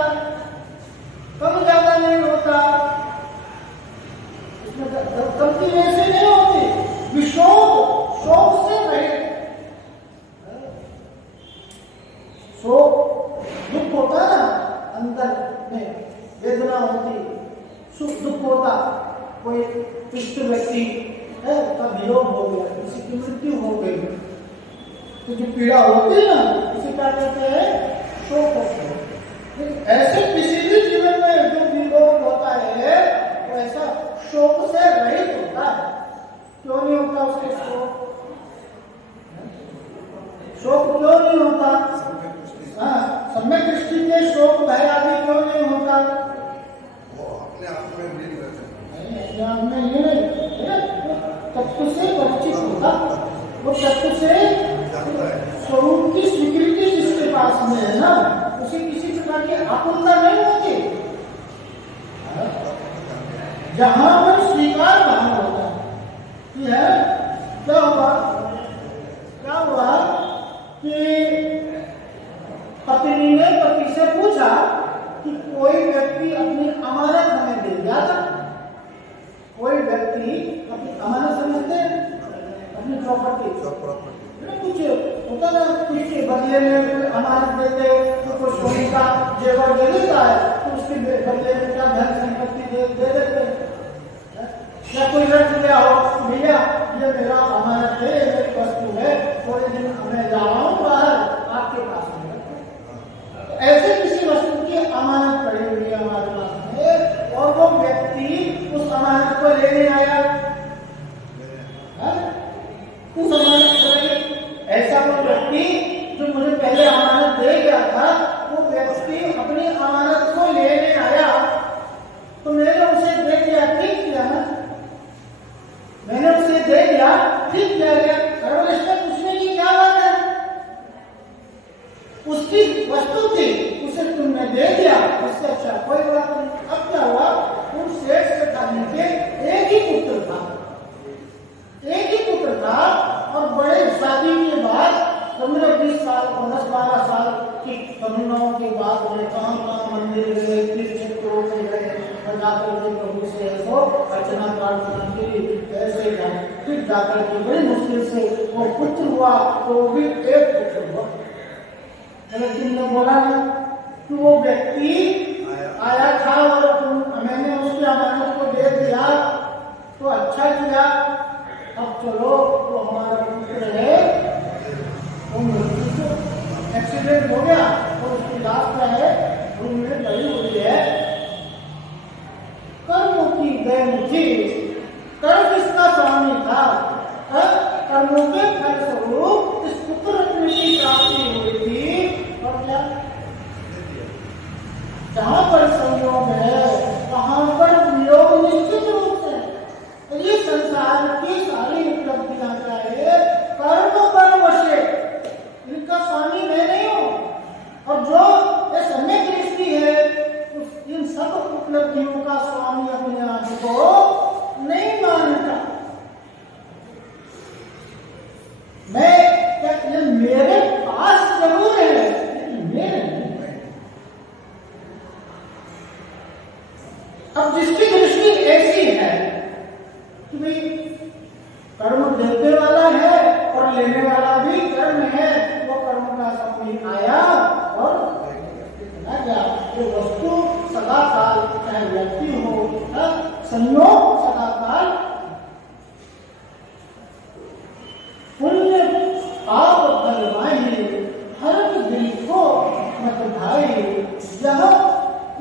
कम ज्यादा नहीं होता, उसमें गलती ऐसे नहीं होती। विशोक, शोक से रहित, शोक दुख होता ना अंदर में, वेदना होती, सुख दुख होता, कोई इष्ट व्यक्ति है उसका वियोग हो गया, किसी की मृत्यु हो गई, तो जो पीड़ा होती है ना, उसे क्या कहते हैं, शोक होता है। ऐसे किसी भी जीवन में जो वियोग होता है वो ऐसा शोक से रहित होता है। क्यों नहीं होता उसके शोक, शोक क्यों नहीं होता, सम्यक दृष्टि के शोक भय आदि क्यों नहीं होता, वो अपने आप में नहीं तत्व से परिचित होता, वो तत्व से स्वरूप की स्वीकृति जिसके पास में है ना, उसे किसी प्रकार की आकुलता नहीं होती। जहां पर स्वीकार भाव होता है, क्या हुआ कि पत्नी ने पति से पूछा कि कोई व्यक्ति अपनी अमानत हमें दे दिया था, कोई व्यक्ति अपनी अमानत समझते हैं, अपनी प्रॉपर्टी, कुछ होता ना, कुछ के बदले में अमानत देते, तो कुछ सोने का जेवर दे देता है, तो उसके बदले में क्या धन संपत्ति दे देते हैं। या कोई रख लिया हो, भैया ये मेरा अमानत है, ये मेरी वस्तु है, थोड़े दिन मैं जा रहा हूँ बाहर, आपके पास में। ऐसे किसी वस्तु की अमानत पड़ी हुई है हमारे पास में, और वो व्यक्ति उस अमानत को लेने आया, उस अमानत को, ऐसा वो व्यक्ति जो मुझे पहले अमानत दे गया था, वो व्यक्ति अपनी अमानत को लेने आया, तो मैंने उसे दे दिया, ठीक किया ना, मैंने उसे दे दिया, ठीक किया गया, और इसमें पूछने की क्या बात है, उसकी वस्तु थी, उसे तुमने दे दिया, उससे अच्छा कोई बात नहीं। अब क्या हुआ, उन सेठ से खाने के एक ही पुत्र था, और बड़े शादी के बाद 15-20 साल, 10-12 साल की तमन्नाओं के बाद उन्हें कहाँ मंदिर गए, तीर्थक्षेत्रों में गए, जाकर के प्रभु से ऐसो अर्चना प्रार्थना की, ऐसे जाए, फिर जाकर के बड़ी मुश्किल से वो पुत्र हुआ, तो भी एक पुत्र हुआ। तुमने बोला ना कि वो व्यक्ति आया था और मैंने उसके अमानत को दे दिया, तो अच्छा किया, अब चलो तो हमारा पुत्र है, वो मृत्यु को एक्सीडेंट हो गया और उसकी लाश क्या है, रूम में पड़ी हुई है। कर्मों की देन थी, कर्म किसका स्वामी था, कर्मों के फलस्वरूप इस पुत्र की प्राप्ति हुई थी। और क्या, जहां पर संयोग है वहां पर वियोग निश्चित रूप से। तो ये संसार की सारी उपलब्धियां क्या है, कर्म पर वशे, इनका स्वामी मैं नहीं हूं, और जो ये सम्यक दृष्टि है इन सब उपलब्धियों का स्वामी अपने आप को नहीं मानता। मैं क्या, ये मेरे पास जरूर है, लेकिन मेरे नहीं।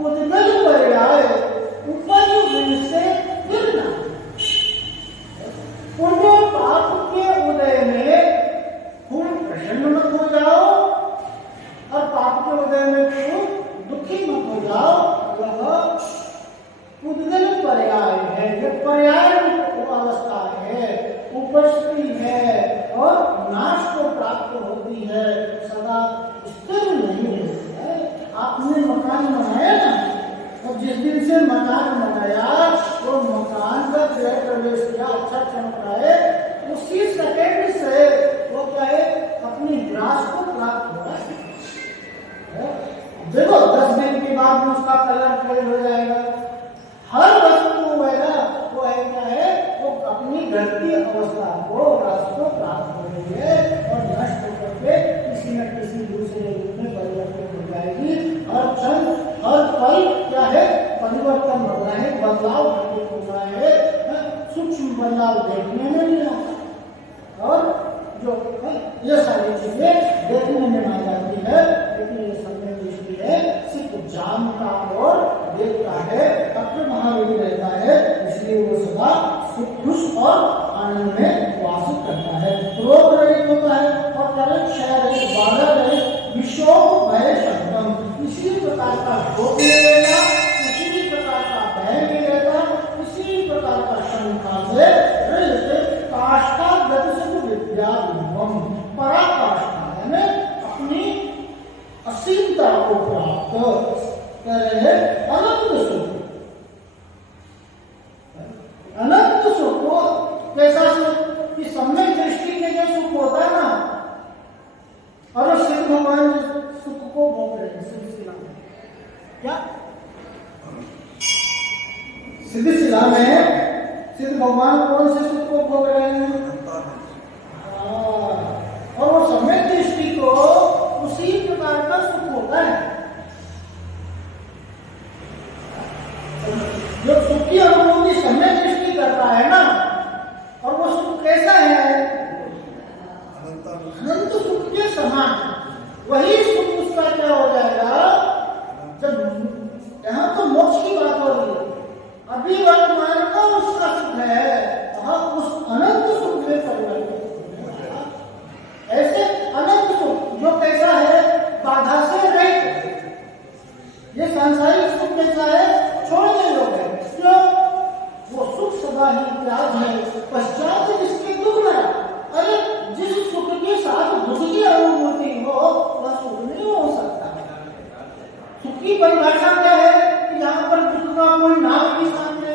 उद्गल पर्याय उपज से गिरना। पुण्य और पाप के उदय में खूब प्रसन्न मत हो जाओ और पाप के उदय में खूब दुखी मत हो जाओ। वह उद्गल पर्याय है, यह पर्याय अवस्था है, उपस्थिति है और नाश को प्राप्त होती है, सदा स्थिर नहीं है। आपने मकान बनाया ना, और जिस दिन से मकान बनाया वो मकान का गृह प्रवेश किया, अच्छा चमक रहा है, उसी सेकेंड से वो क्या है अपनी ग्रास को प्राप्त हो रहा है। देखो 10 दिन के बाद में उसका कलर फेल हो जाएगा। हर वस्तु है ना वो है क्या है, वो अपनी घटती अवस्था को रास को प्राप्त हो रही है और नष्ट होकर के किसी न किसी दूसरे रूप में परिवर्तित हो जाएगी। हर क्षण हर पल क्या है परिवर्तन हो रहा है, बदलाव घटित हो रहा है, सूक्ष्म बदलाव देखने में नहीं आता और जो ये सारी चीजें देखने में आ जाती है, लेकिन ये समय दृष्टि है सिर्फ जानता और देखता है, अपने महावीर रहता है, इसलिए वो सदा सुख खुश और आनंद में वास करता है, रोग रहित होता है और तरह क्षय रहित, बाधा रहित, विशोक भय शब्दम। इसी प्रकार का शोक नहीं रहता, इसी प्रकार का भय नहीं रहता, इसी प्रकार का शंका से रहित, काष्ठा गति सुख विद्या पराकाष्ठा यानी अपनी असीमता को प्राप्त कर रहे अनंत सुख। अनंत सुख को कैसा सुख कि सम्यक दृष्टि के जो सुख होता है ना, और सिद्ध भगवान सुख को भोग रहे हैं। सिद्ध शिला में क्या सिद्ध शिला में सिद्ध भगवान कौन से सुख को भोग रहे हैं? और वो सम्यक दृष्टि को उसी प्रकार का सुख होता है। जो सुख की अनुभूति सम्यक दृष्टि करता है ना, और वो सुख कैसा है? अनंत सुख के समान। वही सुख उसका क्या हो जाएगा? जब यहाँ तो मोक्ष की बात हो रही है, अभी वर्तमान का उसका सुख है, वहां उस अनंत सुख में परिवर्तित। ऐसे अनंत सुख जो कैसा है? बाधा से रहित। ये सांसारिक सुख कैसा है? छोड़ने योग्य है। क्यों? वो सुख सदा ही त्याग है, पश्चात इसके दुख है। अरे जिस सुख के साथ दुख की अनुभूति हो वह सुख नहीं हो सकता। सुख की परिभाषा क्या है कि यहाँ पर दुख का कोई नाम भी सामने,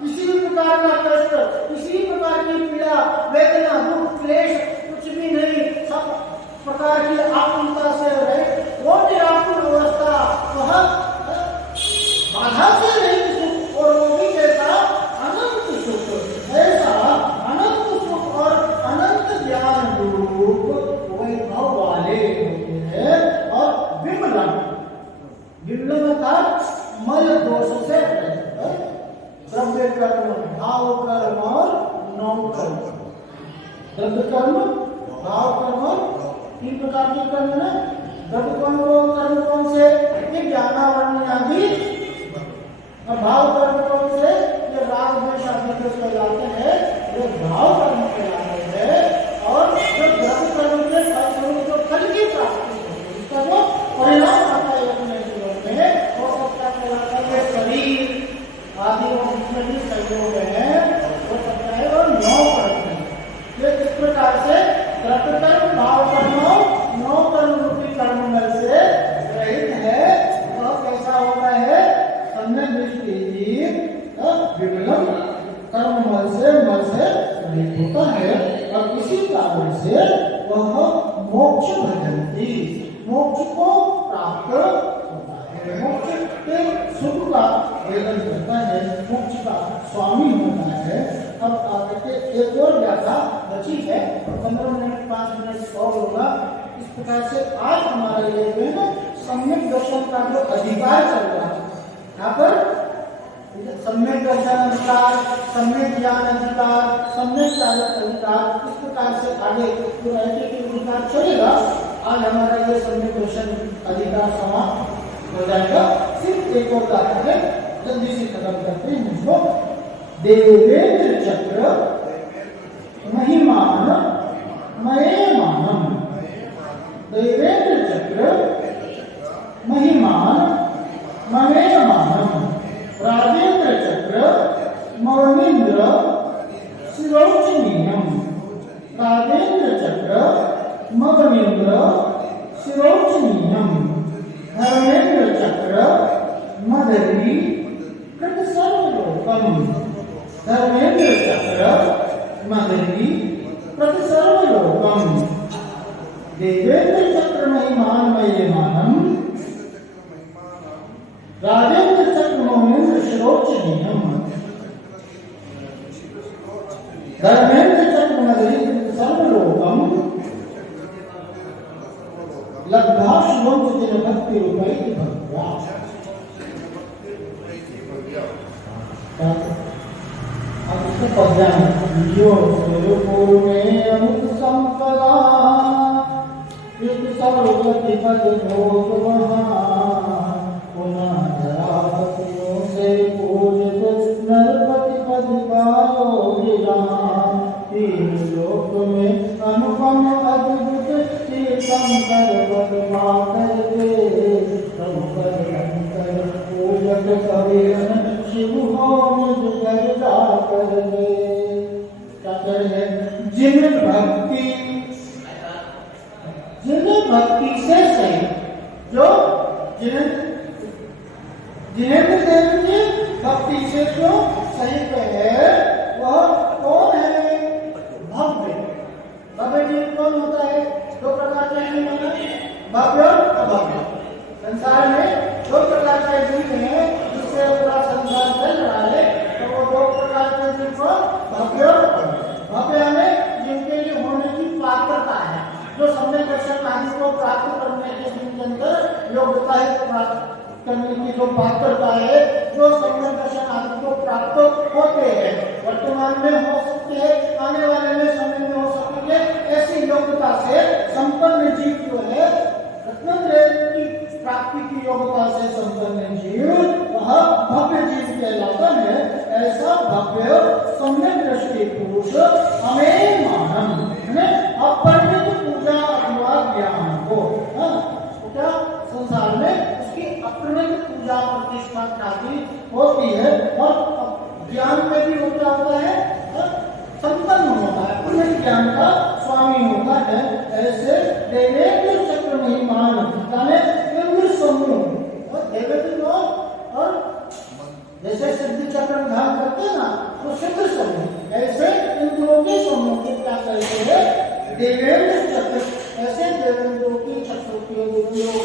किसी भी प्रकार का कष्ट, किसी प्रकार की पीड़ा, वेदना, दुख, क्लेश कुछ भी नहीं, सब प्रकार की आकुलता से रहे वो निराकुल अवस्था, वह बाधा से रहित सुख, और वो भी कैसा? अनंत सुख। ऐसा अनंत सुख और अनंत ज्ञान रूप वैभव वाले होते हैं। और विमलन, विमलन का मल दोष से द्रव्य कर्म, भाव कर्म और नौ कर्म। द्रव्य कर्म, भाव कर्म, 3 प्रकार के कर्म है। द्रव्य कर्म कौन से? ये ज्ञानावरण आदि, और भाव कर्म कौन से? ये राग द्वेष आदि को कहलाते हैं, ये भाव कर्म कहलाते हैं। और जो द्रव्य कर्म के फलस्वरूप जो फल की प्राप्ति है, इसका जो परिणाम आता है अपने जीवन में, वो सब क्या कहलाता है? शरीर आदि और जितने भी संयोग है वो सबका है, और 9 कर्म है। ये इस प्रकार से द्रव्य कर्म, भाव कर्म, 9 कर्म रूपी कर्मबल से रहित है। और कैसा होता है? सम्यक दृष्टि विमलन कर्मबल से मल से रहित होता है, और इसी कारण से वह मोक्ष भजन्ति, मोक्ष को प्राप्त होता है, मोक्ष के सुख का वेदन करता है, मोक्ष का स्वामी होता है। अब आगे के एक और व्याख्या बची है, 15 मिनट 5 मिनट और होगा। इस प्रकार से आज हमारे लिए सम्यक दर्शन का जो अधिकार चल रहा है, यहाँ पर सम्यक दर्शन अधिकार, सम्यक ज्ञान अधिकार, सम्यक चालक अधिकार, इस प्रकार से आगे जो अधिकार चलेगा। आज हमारा ये सम्यक दर्शन अधिकार समाप्त हो जाएगा। एक और गाथा है, जल्दी से खत्म करते हैं इसको। देवेंद्र चक्र महिमान मयमानम, देवेंद्र चक्र महिमान मयमानम, राजेंद्र चक्र मौनीन्द्र शिरोचनीयम, राजेंद्र चक्र मौनीन्द्र शिरोचनीयम, धर्मेंद्र चक्र मदरी कृत सर्वलोकम, धर्मेंद्र चक्र मदरी कृत सर्वलोकम, देवेंद्र चक्र महिमान मयमानम, राजेंद्र चक्र मौनीन्द्र शिरोचनीयम, धर्मेंद्र चक्र मदरी कृत सर्वलोकम, लब्धा शुभम चितिन भक्ति रूपै भव्या। अब इसको पद्यान यो स्वरूप में अमुक संपदा एक सर्वगति पद भोग वहाँ, पुनः धरापतियों से पूजित नरपति पद पायो गिराम, तीन लोक में अनुपम अद्भुत तीर्थंकर पद पाकर दे, शंकर शंकर पूजक कबीरन शिव हो निज घर जाकर दे। क्या कहे? जिन भक्ति से सही, जो जिनेंद्र देव की भक्ति से जो सही पे है, वह कौन है? भव्य। भव्य जी कौन होता है? दो प्रकार के हैं, भव्य और अभव्य। संसार में दो प्रकार के जीव हैं, जिससे पूरा संसार चल रहा है, तो वो दो प्रकार के जीव को भव्य और अभव्य। भव्य में जिनके लिए होने की पात्रता है, जो सम्यक दर्शन आदि को प्राप्त करने के अंदर योग्यता है, प्राप्त करने की जो पात्रता है, जो सम्यक दर्शन आदि को प्राप्त होते हैं, वर्तमान में हो सकते हैं, आने वाले में समय में हो सकेंगे, ऐसी योग्यता से संपन्न जीव जो है, रत्नत्रय की प्राप्ति की योग्यता से संपन्न जीव, वह भव्य जीव कहलाता है। ऐसा भव्य सम्यक दृष्टि पुरुष हमें मानम, अपरिमित पूजा अथवा ज्ञान को, तो क्या संसार में उसकी अपरिमित पूजा प्रतिष्ठा ख्याति होती है, और ज्ञान में भी होता है, संपन्न होता है, अपरिमित ज्ञान का स्वामी होता है। ऐसे देवेंद्र चक्र महिमान यानी इंद्र समूह, और देवेंद्र और जैसे सिद्धि चक्र ध्यान करते हैं ना, तो सिद्ध समूह, ऐसे इंद्रों के समूह को क्या कहते हैं? देवेंद्र चक्र। ऐसे देवेंद्रों की चक्र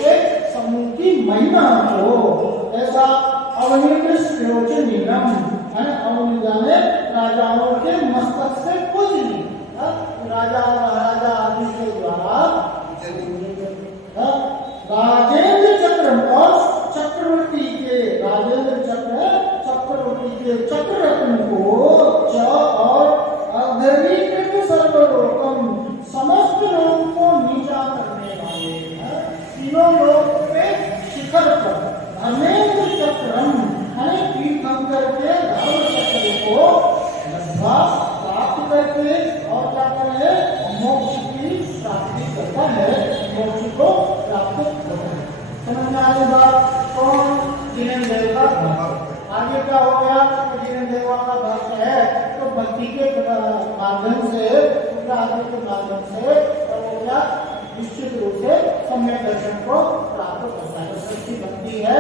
के समूह की महिमा को, ऐसा अवनीन्द्र शिरोचनीयम, अवनिदा ने राजाओं के मस्तक से पूज ली, राजा महाराजा आदि के द्वारा। राजेंद्र चक्र और चक्रवर्ती के, राजेंद्र चक्र चक्रवर्ती के चक्र रत्न को च और अधरीकृत सर्वलोकम, समस्त लोगों को नीचा करने वाले, तीनों लोक पे शिखर पर धर्मेंद्र चक्रम तीर्थंकर के धर्म चक्र को लब्धा प्राप्त करके, और क्या करे? मोक्ष की प्राप्ति करता है, मोक्ष को प्राप्त होता है। समझ में आने बात? कौन? जिनेंद्र देव का भक्त। आगे क्या हो गया? जिनेंद्र देव का भक्त है, तो भक्ति के माध्यम से, पूजा आदि के माध्यम से, तो वो क्या निश्चित रूप से सम्यक दर्शन को प्राप्त करता है। सच्ची भक्ति है,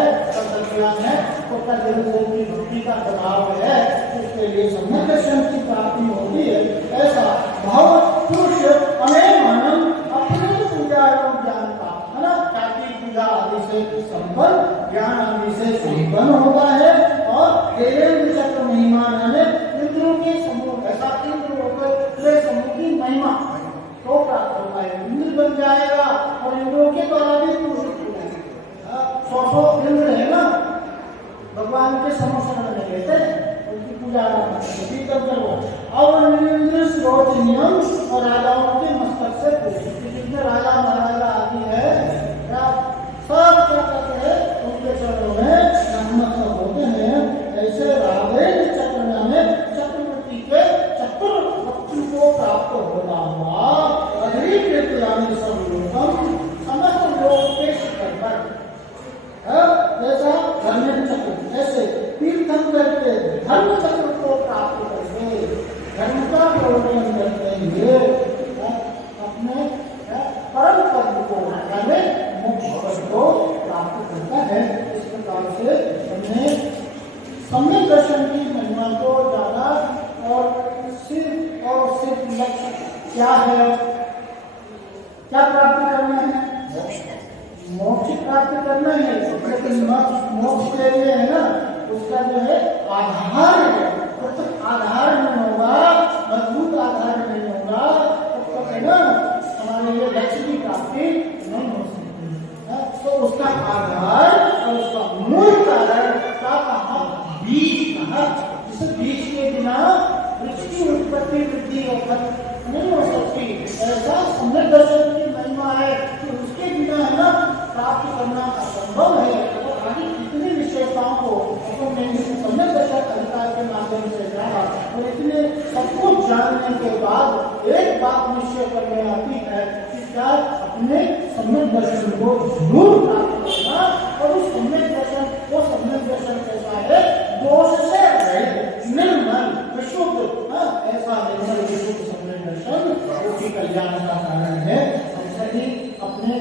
ज्ञान है, तो क्या जिनेंद्र की भक्ति का प्रभाव है, उसके लिए सम्यक दर्शन की प्राप्ति होती है। ऐसा भाव पुरुष हमें मानव अपने पूजा एवं ज्ञान का, है ना, ख्याति पूजा आदि से संपन्न, ज्ञान आदि से संपन्न होता है। और देवेंद्र चक्र महिमा यानी इंद्रों के समूह, ऐसा इंद्रों के समूह की महिमा तो प्राप्त होता है। इंद्र बन जाएगा और इंद्रों के द्वारा भी पूजित हो जाएगा। 100 इंद्र है ना, भगवान के समोसन में लेते हैं, उनकी पूजा करो। और इंद्र श्रोचनीयम और राजाओं के मस्तक से पूजित, जितने राजा महाराजा आदि है, सब क्या करते हैं? उनके चरणों में प्राप्त करना है, लेकिन मोक्ष के लिए है ना, उसका जो है आधार है, जब तक आधार नहीं होगा, मजबूत आधार नहीं होगा, तब तक है ना हमारे लिए लक्ष्य की प्राप्ति नहीं हो सकती है। तो उसका आधार और उसका मूल कारण क्या कहा, बीज कहा, जिस बीज के बिना वृक्ष की उत्पत्ति वृद्धि और खत्म नहीं हो सकती। ऐसा सम्यक दर्शन की महिमा है कि उसके बिना है ना प्राप्त करना असंभव है। तो आगे कितनी विशेषताओं को अपन ने सम्यक दर्शन अधिकार के माध्यम से जाना और इतने सब कुछ जानने के बाद एक बात निश्चय करने आती है कि क्या अपने सम्यक दर्शन को जरूर प्राप्त करना, और उस सम्यक दर्शन वो सम्यक दर्शन कैसा है, दोष से रहित निर्मल विशुद्ध, ऐसा निर्मल विशुद्ध सम्यक दर्शन वो भी कल्याण का कारण है। हम सभी अपने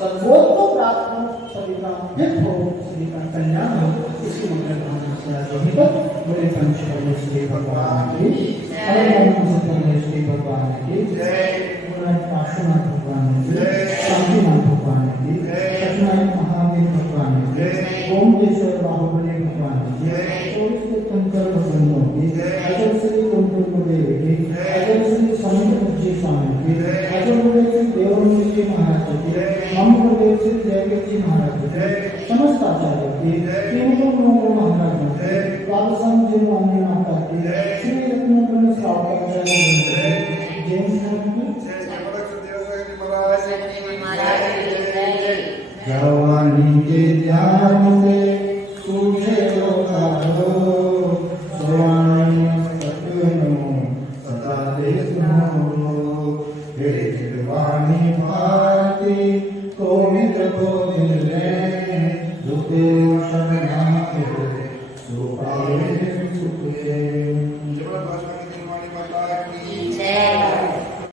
सद्बोध को प्राप्त हो, सभी का हित हो, सभी का कल्याण हो, इसी मंगल भावना से आज अभी तक मेरे पंच श्री भगवान की, श्री भगवान की, काशीनाथ भगवान की, शांतिनाथ भगवान की, सत्यनारायण महावीर भगवान की, ओमकेश्वर बाहुबली भगवान की, उसके कंकर भगवानों की, अजय श्री कुंकुम देव की, अजय श्री समुद्र जी स्वामी की, अजय श्री देवमणि जी महाराज की, हम गुरुदेव श्री जयवीर जी महाराज की, समस्त आचार्य की, तीनों गुरुओं महाराजों की, बाबा जी मोहन माता की, श्री रत्न श्रावक जवानी के ध्यान से सूझे लो